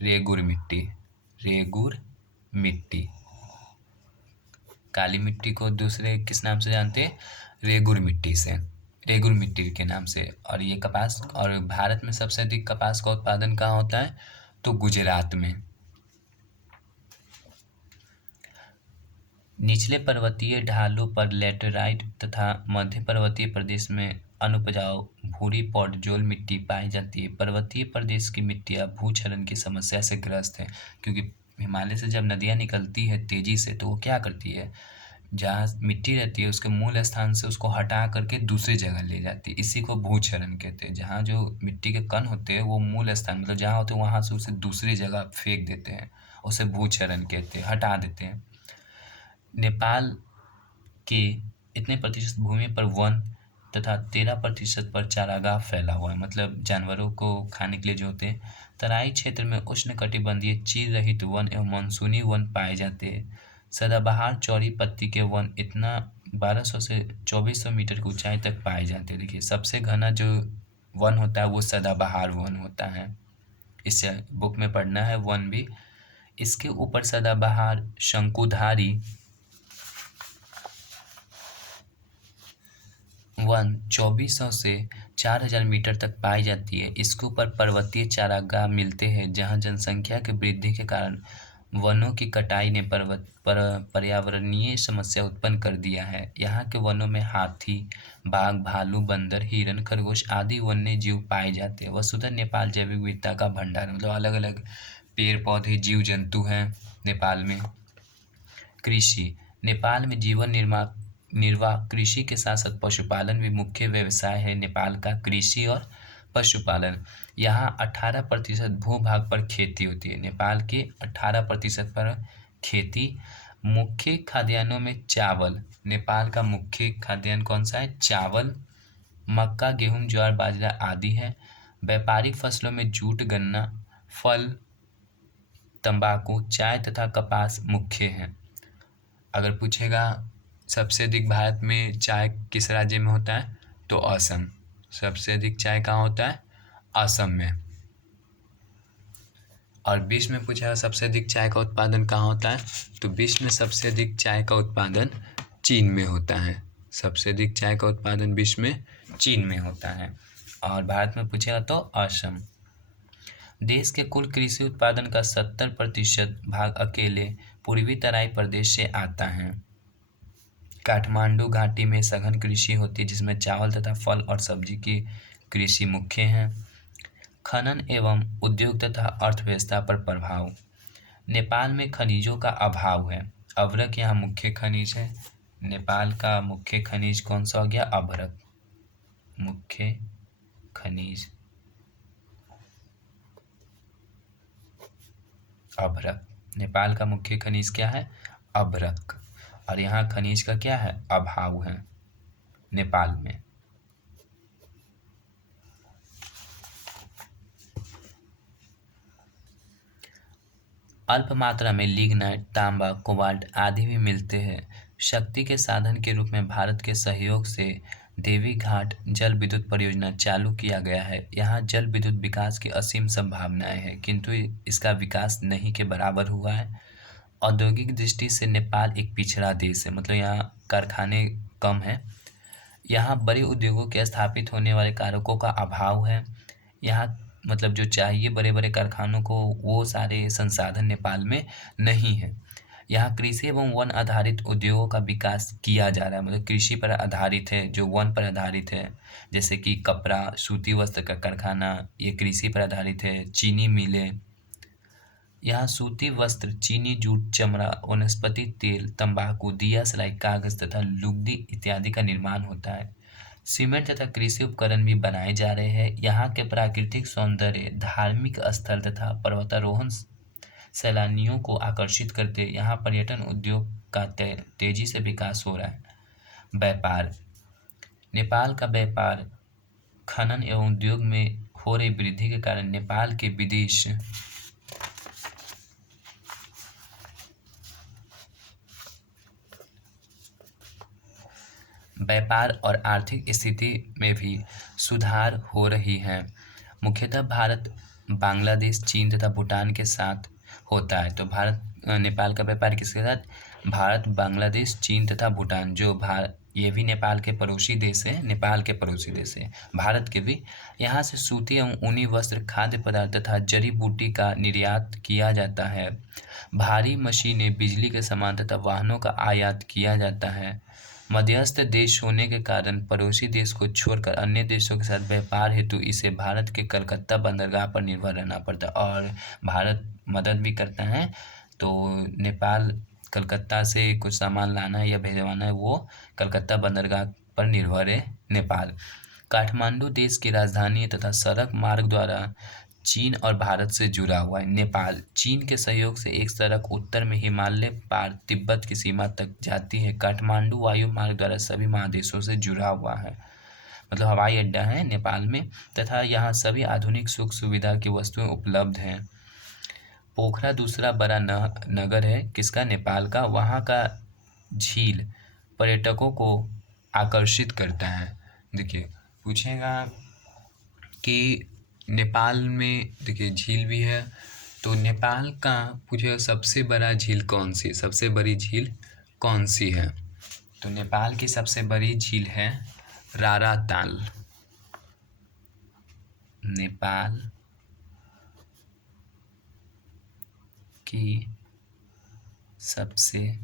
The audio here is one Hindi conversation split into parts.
रेगुर मिट्टी, रेगुर मिट्टी। काली मिट्टी को दूसरे किस नाम से जानते हैं? रेगुर मिट्टी से, रेगुर मिट्टी के नाम से। और ये कपास, और भारत में सबसे अधिक कपास का उत्पादन कहाँ होता है? तो गुजरात में। निचले पर्वतीय ढालों पर लैटेराइट तथा मध्य पर्वतीय प्रदेश में अनुपजाऊ भूरी पॉडजोल मिट्टी पाई जाती है। पर्वतीय प्रदेश की मिट्टियाँ भूक्षरण की समस्या से ग्रस्त है, क्योंकि हिमालय से जब नदियाँ निकलती है तेजी से, तो वो क्या करती है, जहाँ मिट्टी रहती है उसके मूल स्थान से उसको हटा करके दूसरी जगह ले जाती है। इसी को भूक्षरण कहते हैं। जहाँ जो मिट्टी के कण होते हैं वो मूल स्थान, मतलब जहाँ होते हैं वहाँ से उसे दूसरी जगह फेंक देते हैं, उसे भूक्षरण कहते हैं, हटा देते हैं। नेपाल के इतने प्रतिशत भूमि पर वन तथा 13% पर चारागाह फैला हुआ है, मतलब जानवरों को खाने के लिए जो होते हैं। तराई क्षेत्र में उष्णकटिबंधीय चीड़ रहित वन एवं मानसूनी वन पाए जाते हैं। सदाबहार चौड़ी पत्ती के वन इतना 1200 से 2400 मीटर की ऊंचाई तक पाए जाते हैं। देखिए, सबसे घना जो वन होता है वो सदाबहार वन होता है। इससे बुक में पढ़ना है वन भी। इसके ऊपर सदाबहार शंकुधारी वन 2400 से 4000 मीटर तक पाई जाती है। इसके ऊपर पर्वतीय चारागाह मिलते हैं, जहां जनसंख्या की वृद्धि के कारण वनों की कटाई ने पर्यावरणीय समस्या उत्पन्न कर दिया है। यहाँ के वनों में हाथी, बाघ, भालू, बंदर, हिरन, खरगोश आदि वन्य जीव पाए जाते हैं। वसुधरा नेपाल जैविक विविधता का भंडार, मतलब अलग अलग पेड़ पौधे, जीव जंतु हैं नेपाल में। कृषि, नेपाल में जीवन निर्वाह कृषि के साथ साथ पशुपालन भी मुख्य व्यवसाय है। नेपाल का कृषि और पशुपालन। यहाँ 18% भूभाग पर खेती होती है। नेपाल के 18% पर खेती। मुख्य खाद्यान्नों में चावल, नेपाल का मुख्य खाद्यान्न कौन सा है? चावल, मक्का, गेहूं, ज्वार, बाजरा आदि है। व्यापारिक फसलों में जूट, गन्ना, फल, तंबाकू, चाय तथा कपास मुख्य हैं। अगर पूछेगा सबसे अधिक भारत में चाय किस राज्य में होता है, तो असम। सबसे अधिक चाय कहाँ होता है? असम में। और विश्व में पूछा सबसे अधिक चाय का उत्पादन कहाँ होता है, तो विश्व में सबसे अधिक चाय का उत्पादन चीन में होता है। सबसे अधिक चाय का उत्पादन विश्व में चीन में होता है। और भारत में पूछेगा तो असम। देश के कुल कृषि उत्पादन का 70% भाग अकेले पूर्वी तराई प्रदेश से आता है। काठमांडू घाटी में सघन कृषि होती है, जिसमें चावल तथा फल और सब्जी की कृषि मुख्य है। खनन एवं उद्योग तथा अर्थव्यवस्था पर प्रभाव। नेपाल में खनिजों का अभाव है। अभ्रक यहाँ मुख्य खनिज है। नेपाल का मुख्य खनिज कौन सा हो गया? अभ्रक, मुख्य खनिज अभ्रक। नेपाल का मुख्य खनिज क्या है? अभ्रक। और यहाँ खनिज का क्या है? अभाव है नेपाल में। अल्प मात्रा में लिग्नाइट, तांबा, कोबाल्ट आदि भी मिलते हैं। शक्ति के साधन के रूप में भारत के सहयोग से देवी घाट जल विद्युत परियोजना चालू किया गया है। यहाँ जल विद्युत विकास की असीम संभावनाएं हैं, किंतु इसका विकास नहीं के बराबर हुआ है। औद्योगिक दृष्टि से नेपाल एक पिछड़ा देश है, मतलब यहाँ कारखाने कम हैं। यहाँ बड़े उद्योगों के स्थापित होने वाले कारकों का अभाव है। यहाँ मतलब जो चाहिए बड़े बड़े कारखानों को, वो सारे संसाधन नेपाल में नहीं है। यहाँ कृषि एवं वन आधारित उद्योगों का विकास किया जा रहा है, मतलब कृषि पर आधारित है, जो वन पर आधारित है। जैसे कि कपड़ा, सूती वस्त्र का कारखाना, ये कृषि पर आधारित है। चीनी मिलें, यहाँ सूती वस्त्र, चीनी, जूट, चमड़ा, वनस्पति तेल, तंबाकू, दिया सलाई, कागज तथा लुगदी इत्यादि का निर्माण होता है। सीमेंट तथा कृषि उपकरण भी बनाए जा रहे हैं। यहाँ के प्राकृतिक सौंदर्य, धार्मिक स्थल तथा पर्वतारोहण सैलानियों को आकर्षित करते। यहाँ पर्यटन उद्योग का तेजी से विकास हो रहा है। व्यापार, नेपाल का व्यापार खनन एवं उद्योग में हो रही वृद्धि के कारण नेपाल के विदेश व्यापार और आर्थिक स्थिति में भी सुधार हो रही है। मुख्यतः भारत बांग्लादेश, चीन तथा भूटान के साथ होता है। तो नेपाल का व्यापार किसके साथ? भारत, बांग्लादेश, चीन तथा भूटान, ये भी नेपाल के पड़ोसी देश है, नेपाल के पड़ोसी देश है, भारत के भी। यहाँ से सूती एवं ऊनी वस्त्र, खाद्य पदार्थ तथा जड़ी बूटी का निर्यात किया जाता है। भारी मशीनें, बिजली के सामान तथा वाहनों का आयात किया जाता है। मध्यस्थ देश होने के कारण पड़ोसी देश को छोड़कर अन्य देशों के साथ व्यापार हेतु इसे भारत के कलकत्ता बंदरगाह पर निर्भर रहना पड़ता है, और भारत मदद भी करता है। तो नेपाल कलकत्ता से कुछ सामान लाना है या भिजवाना है, वो कलकत्ता बंदरगाह पर निर्भर है नेपाल। काठमांडू देश की राजधानी तथा सड़क मार्ग द्वारा चीन और भारत से जुड़ा हुआ है। नेपाल चीन के सहयोग से एक सड़क उत्तर में हिमालय पार तिब्बत की सीमा तक जाती है। काठमांडू वायु मार्ग द्वारा सभी महादेशों से जुड़ा हुआ है, मतलब हवाई अड्डा है नेपाल में, तथा यहाँ सभी आधुनिक सुख सुविधा की वस्तुएं उपलब्ध हैं। पोखरा दूसरा बड़ा नगर है किसका? नेपाल का। वहाँ का झील पर्यटकों को आकर्षित करता है। देखिए पूछेगा कि नेपाल में देखिए झील भी है, तो नेपाल का पूछेगा सबसे बड़ा झील कौन सी, सबसे बड़ी झील कौन सी है? तो नेपाल की सबसे बड़ी झील है राराताल। नेपाल की सबसे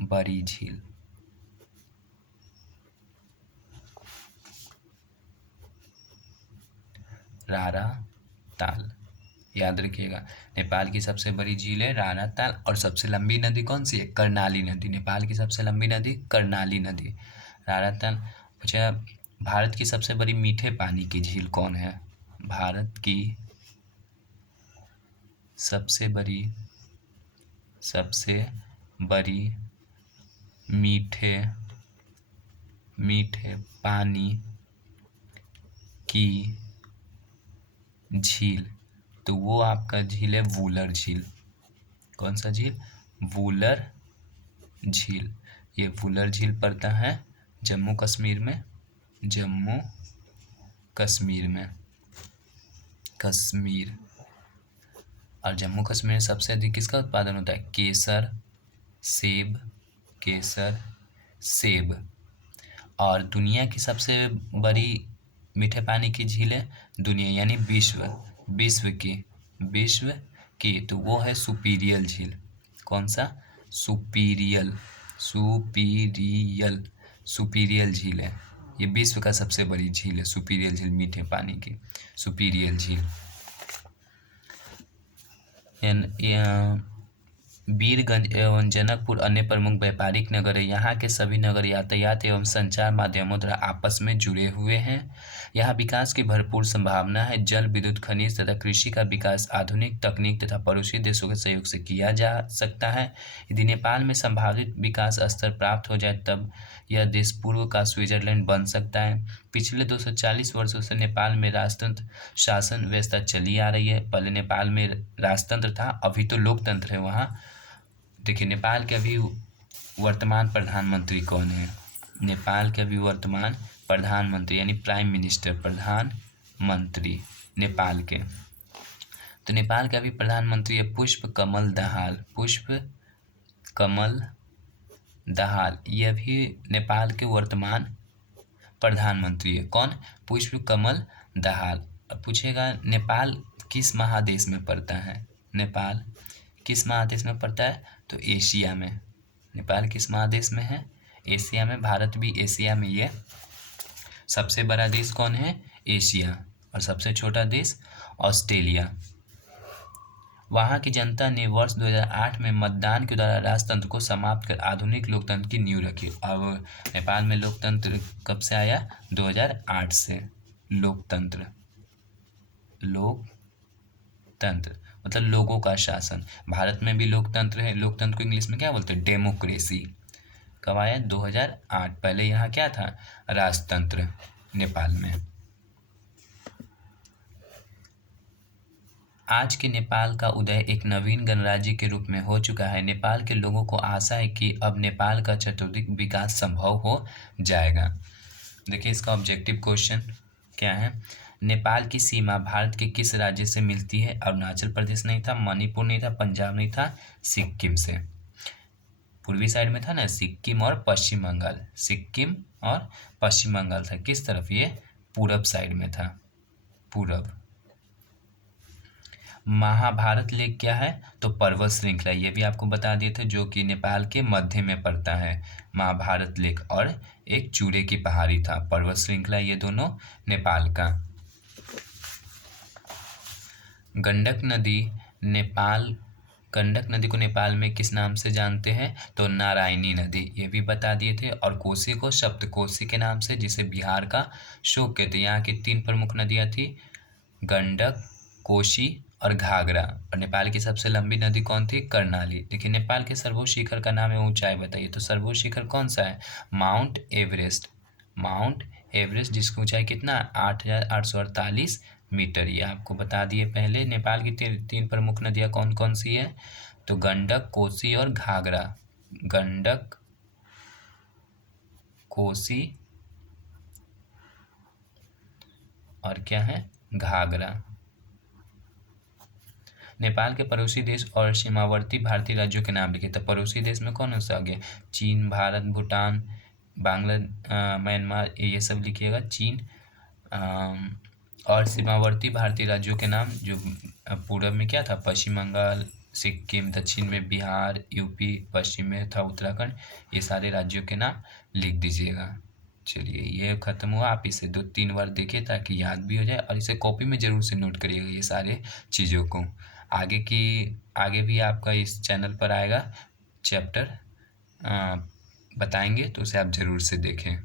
बड़ी झील राराताल, याद रखिएगा। नेपाल की सबसे बड़ी झील है राराताल, और सबसे लंबी नदी कौन सी है? कर्णाली नदी। नेपाल की सबसे लंबी नदी कर्णाली नदी, राराताल। पूछा भारत की सबसे बड़ी मीठे पानी की झील कौन है? भारत की सबसे बड़ी मीठे पानी की झील, तो वो आपका झील है वूलर झील। कौन सा झील? वूलर झील। ये वूलर झील पड़ता है जम्मू कश्मीर में, और जम्मू कश्मीर में सबसे अधिक किसका उत्पादन होता है? केसर, सेब। और दुनिया की सबसे बड़ी मीठे पानी की झील है दुनिया यानी विश्व की, तो वो है सुपीरियल झील। कौन सा? सुपीरियल झील है। ये विश्व का सबसे बड़ी झील है सुपीरियल झील, मीठे पानी की सुपीरियल झील। वीरगंज एवं जनकपुर अन्य प्रमुख व्यापारिक नगर है। यहाँ के सभी नगर यातायात एवं संचार माध्यमों द्वारा आपस में जुड़े हुए हैं। यहाँ विकास की भरपूर संभावना है। जल, विद्युत, खनिज तथा कृषि का विकास आधुनिक तकनीक तथा पड़ोसी देशों के सहयोग से किया जा सकता है। यदि नेपाल में संभावित विकास स्तर प्राप्त हो जाए तब यह देश पूर्व का स्विट्जरलैंड बन सकता है। पिछले 240 वर्षों से नेपाल में राजतंत्र शासन व्यवस्था चली आ रही है। पहले नेपाल में राजतंत्र था, अभी तो लोकतंत्र है वहाँ। देखिए नेपाल के अभी वर्तमान प्रधानमंत्री कौन है? नेपाल के अभी वर्तमान प्रधानमंत्री यानी प्राइम मिनिस्टर, प्रधानमंत्री नेपाल के। तो नेपाल के अभी प्रधानमंत्री है पुष्प कमल दाहाल, यह भी नेपाल के वर्तमान प्रधानमंत्री है। कौन? पुष्प कमल दाहाल। अब पूछेगा नेपाल किस महादेश में पड़ता है? नेपाल किस महादेश में पड़ता है? तो एशिया में। नेपाल किस महादेश में है? एशिया में। भारत भी एशिया में ही है। सबसे बड़ा देश कौन है? एशिया। और सबसे छोटा देश ऑस्ट्रेलिया। वहाँ की जनता ने वर्ष 2008 में मतदान के द्वारा राजतंत्र को समाप्त कर आधुनिक लोकतंत्र की नींव रखी। अब नेपाल में लोकतंत्र कब से आया? 2008 से। लोकतंत्र मतलब लोगों का शासन। भारत में भी लोकतंत्र है। लोकतंत्र को इंग्लिश में क्या बोलते हैं? डेमोक्रेसी। कब आया? 2008। पहले यहाँ क्या था? राजतंत्र नेपाल में। आज के नेपाल का उदय एक नवीन गणराज्य के रूप में हो चुका है। नेपाल के लोगों को आशा है कि अब नेपाल का चतुर्दिक विकास संभव हो जाएगा। देखिए इसका ऑब्जेक्टिव क्वेश्चन क्या है? नेपाल की सीमा भारत के किस राज्य से मिलती है? अरुणाचल प्रदेश नहीं था, मणिपुर नहीं था, पंजाब नहीं था, सिक्किम से। पूर्वी साइड में था ना सिक्किम और पश्चिम बंगाल, सिक्किम और पश्चिम बंगाल था। किस तरफ? ये पूरब साइड में था, पूरब। महाभारत लेक क्या है? तो पर्वत श्रृंखला, ये भी आपको बता दिए थे, जो कि नेपाल के मध्य में पड़ता है। महाभारत लेक और एक चूड़े की पहाड़ी था, पर्वत श्रृंखला, ये दोनों नेपाल का। गंडक नदी नेपाल गंडक नदी को नेपाल में किस नाम से जानते हैं? तो नारायणी नदी, ये भी बता दिए थे। और कोसी को सप्तकोसी के नाम से, जिसे बिहार का शोक कहते हैं। यहाँ की 3 प्रमुख नदियाँ थी, गंडक, कोसी और घाघरा। और नेपाल की सबसे लंबी नदी कौन थी? कर्णाली। देखिए नेपाल के सर्वोच्च शिखर का नाम है, ऊंचाई बताइए। तो सर्वोच्च शिखर कौन सा है? Mount Everest. माउंट एवरेस्ट, जिसकी ऊंचाई कितना? 8,848 मीटर। ये आपको बता दिए पहले। नेपाल की 3 प्रमुख नदियाँ कौन कौन सी है? तो गंडक, कोसी और घाघरा। गंडक, कोसी और क्या है? घाघरा। नेपाल के पड़ोसी देश और सीमावर्ती भारतीय राज्यों के नाम लिखे। तो पड़ोसी देश में कौन सा आ गया? चीन, भारत, भूटान, म्यांमार, ये सब लिखिएगा, चीन। और सीमावर्ती भारतीय राज्यों के नाम, जो पूर्व में क्या था? पश्चिम बंगाल, सिक्किम, दक्षिण में बिहार, यूपी, पश्चिम में था उत्तराखंड। ये सारे राज्यों के नाम लिख दीजिएगा। चलिए ये खत्म हुआ। आप इसे 2-3 बार देखिए ताकि याद भी हो जाए, और इसे कॉपी में ज़रूर से नोट करिएगा ये सारे चीज़ों को। आगे भी आपका इस चैनल पर आएगा चैप्टर, बताएंगे, तो उसे आप ज़रूर से देखें।